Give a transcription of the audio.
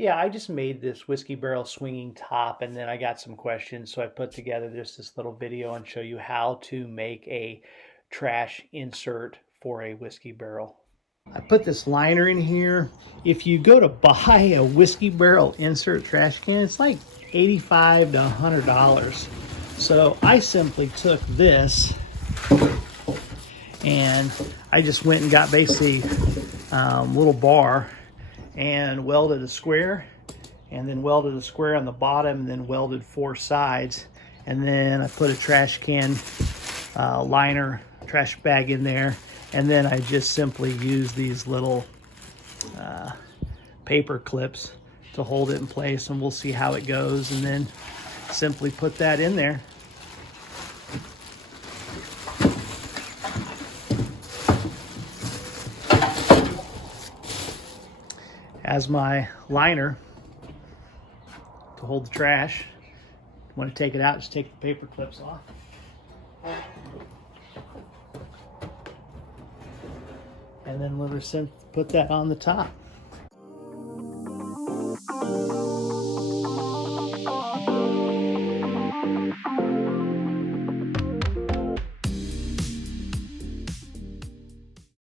Yeah, I just made this whiskey barrel swinging top, and then I got some questions, so I put together this little video and show you how to make a trash insert for a whiskey barrel. I put this liner in here. If you go to buy a whiskey barrel insert trash can, it's like $85 to $100. So I simply took this and I just went and got basically a little bar and welded a square, and then welded a square on the bottom, and then welded 4 sides, and then I put a trash can liner, trash bag in there, and then I just simply use these little paper clips to hold it in place, and we'll see how it goes, and then simply put that in there. As my liner to hold the trash. Want to take it out, just take the paper clips off. And then we'll just put that on the top.